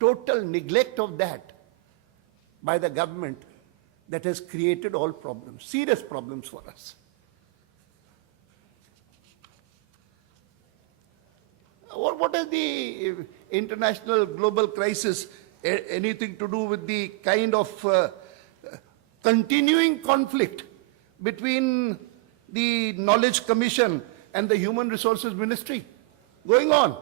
total neglect of that by the government that has created all problems, serious problems for us. What is the international global crisis anything to do with the kind of continuing conflict between the Knowledge Commission and the Human Resources Ministry going on,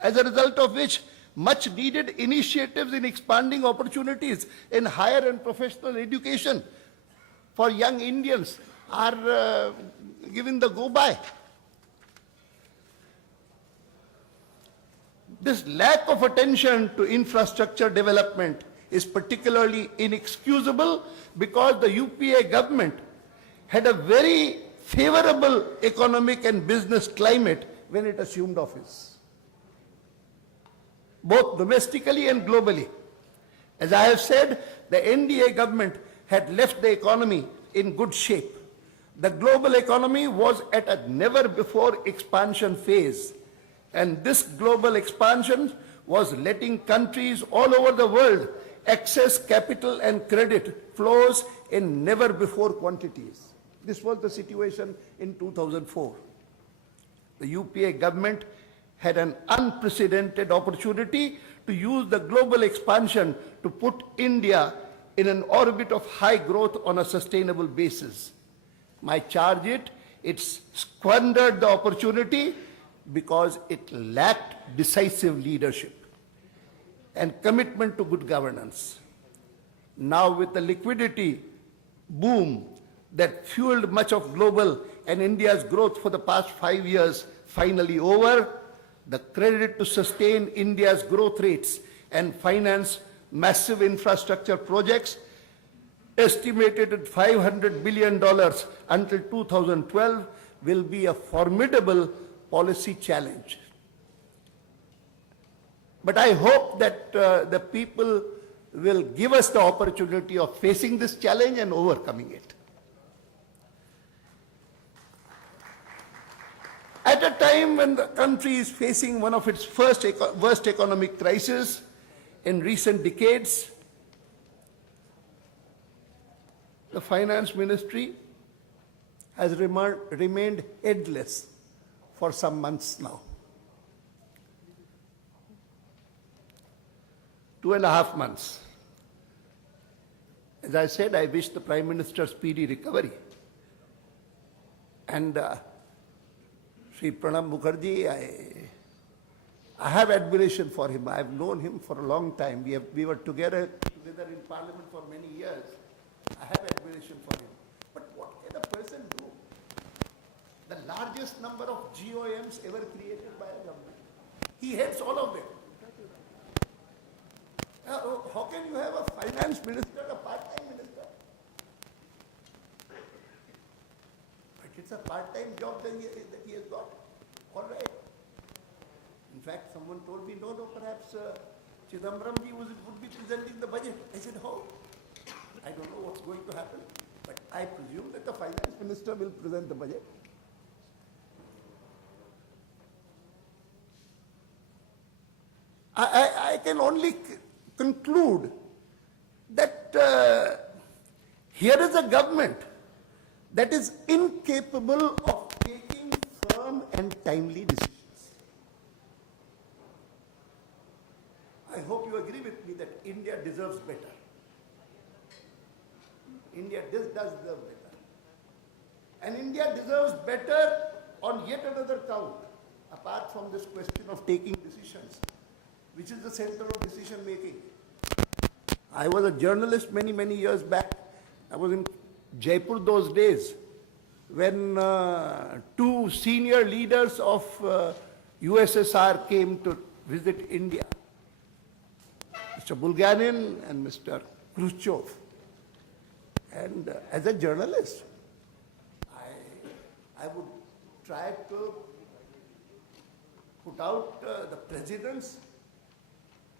as a result of which much needed initiatives in expanding opportunities in higher and professional education for young Indians are given the go-by. This lack of attention to infrastructure development is particularly inexcusable because the UPA government had a very favorable economic and business climate when it assumed office, both domestically and globally. As I have said, the NDA government had left the economy in good shape. The global economy was at a never-before expansion phase, and this global expansion was letting countries all over the world access capital and credit flows in never-before quantities. This was the situation in 2004. The UPA government had an unprecedented opportunity to use the global expansion to put India in an orbit of high growth on a sustainable basis. My charge it squandered the opportunity because it lacked decisive leadership and commitment to good governance. Now, with the liquidity boom that fueled much of global and India's growth for the past 5 years finally over, the credit to sustain India's growth rates and finance massive infrastructure projects estimated at $500 billion until 2012 will be a formidable policy challenge. But I hope that the people will give us the opportunity of facing this challenge and overcoming it. At a time when the country is facing one of its worst economic crises in recent decades, the finance ministry has remained headless for some months now. 2.5 months. As I said, I wish the Prime Minister speedy recovery. And Sri Pranab Mukherjee, I have admiration for him. I have known him for a long time. We were together in Parliament for many years. I have admiration for him. But what can a person do? The largest number of GOMs ever created by a government. He heads all of them. How can you have a finance minister, a part-time minister? But it's a part-time job that he has got. All right. In fact, someone told me, no, perhaps Chidambaramji would be presenting the budget. I said, how? I don't know what's going to happen, but I presume that the finance minister will present the budget. I can only conclude that here is a government that is incapable of taking firm and timely decisions. I hope you agree with me that India deserves better. India does deserve better. And India deserves better on yet another count, apart from this question of taking decisions, which is the center of decision making. I was a journalist many years back. I was in Jaipur those days when two senior leaders of USSR came to visit India, Mr. Bulganin and Mr. Khrushchev. And as a journalist, I would try to put out the president's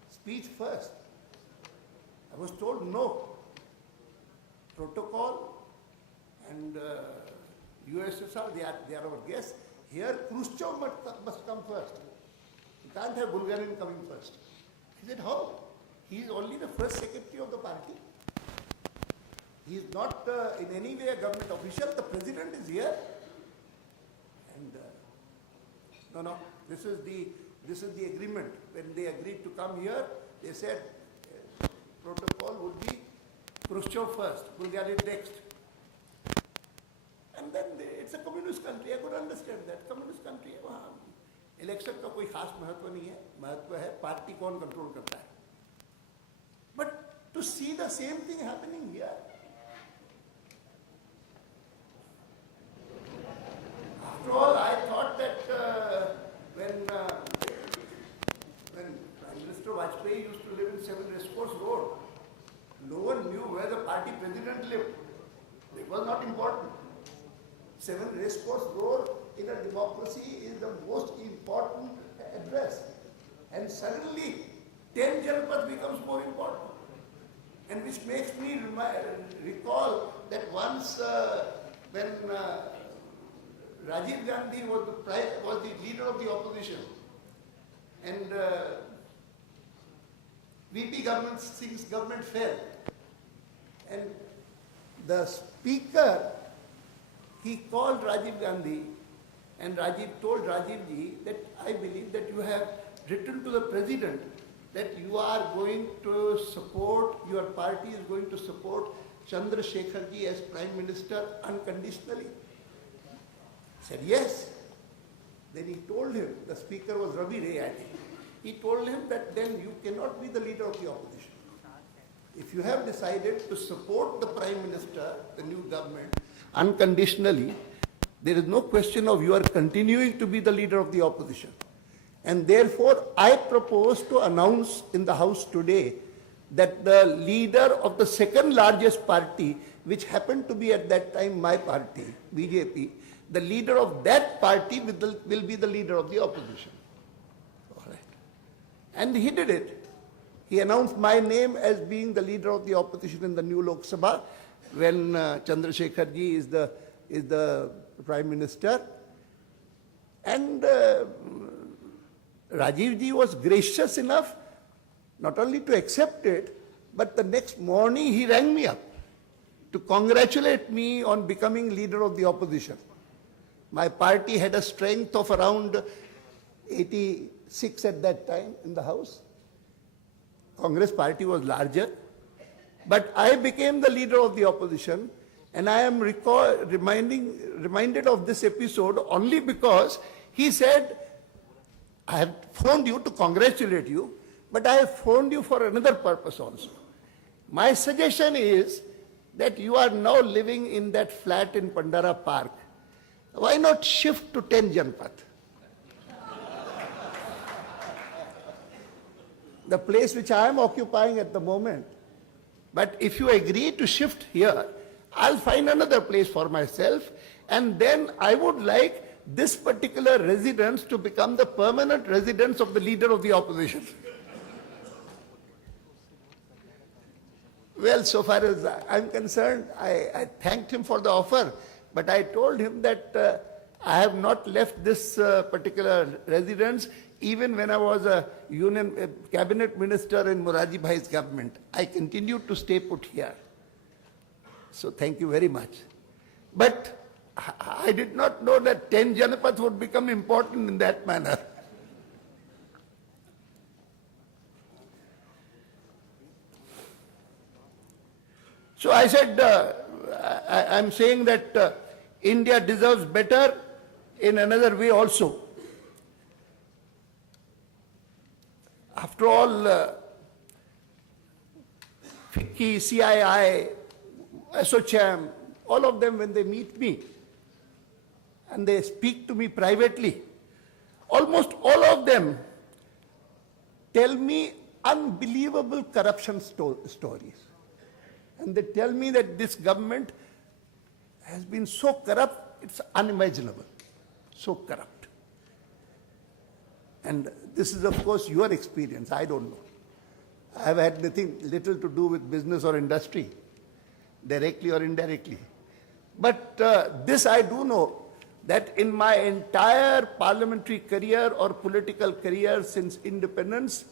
speech first. I was told no. Protocol and USSR, they are our guests. Here, Khrushchev must come first. You can't have Bulgarian coming first. I said, how? He is only the first secretary of the party. He is not in any way a government official. The president is here. And no, this is the agreement. When they agreed to come here, they said protocol would be Khrushchev first, Bulgaria next. And then it's a communist country. I could understand that. Communist country है वहाँ election का कोई खास महत्व नहीं है. महत्व है पार्टी कौन कंट्रोल करता है. But to see the same thing happening here. After all, I thought that when Prime Minister Vajpayee used to live in 7 Racecourse Road, no one knew where the party president lived. It was not important. 7 Racecourse Road in a democracy is the most important address. And suddenly, 10 Janpath becomes more important. And which makes me recall that once when Rajiv Gandhi was the leader of the opposition, and VP Singh's government fell, and the speaker, he called Rajiv Gandhi, and Rajiv told Rajiv ji that I believe that you have written to the president that you are going to support, your party is going to support Chandrasekhar ji as Prime Minister unconditionally. He said, yes. Then he told him, the speaker was Ravi Ray, I think. He told him that then you cannot be the leader of the opposition. If you have decided to support the Prime Minister, the new government, unconditionally, there is no question of you are continuing to be the leader of the opposition. And therefore, I propose to announce in the House today that the leader of the second largest party, which happened to be at that time my party, BJP, the leader of that party will be the leader of the opposition. All right. And he did it. He announced my name as being the leader of the opposition in the new Lok Sabha when Chandrasekhar ji is the Prime Minister. And Rajiv ji was gracious enough not only to accept it, but the next morning he rang me up to congratulate me on becoming leader of the opposition. My party had a strength of around 86 at that time in the House. Congress party was larger. But I became the leader of the opposition, and I am reminded of this episode only because he said, I have phoned you to congratulate you, but I have phoned you for another purpose also. My suggestion is that you are now living in that flat in Pandara Park. Why not shift to 10 Janpath? The place which I am occupying at the moment. But if you agree to shift here, I'll find another place for myself, and then I would like this particular residence to become the permanent residence of the leader of the opposition. Well, so far as I'm concerned, I thanked him for the offer, but I told him that I have not left this particular residence even when I was a cabinet minister in Morarji Bhai's government. I continued to stay put here. So thank you very much. But I did not know that 10 Janapath would become important in that manner. So I said, I'm saying that India deserves better in another way also. After all, FICCI, CII, ASSOCHAM, all of them, when they meet me and they speak to me privately, almost all of them tell me unbelievable corruption stories. And they tell me that this government has been so corrupt, it's unimaginable, so corrupt. And this is, of course, your experience. I don't know. I have had little to do with business or industry, directly or indirectly. But this I do know, that in my entire parliamentary career or political career since independence,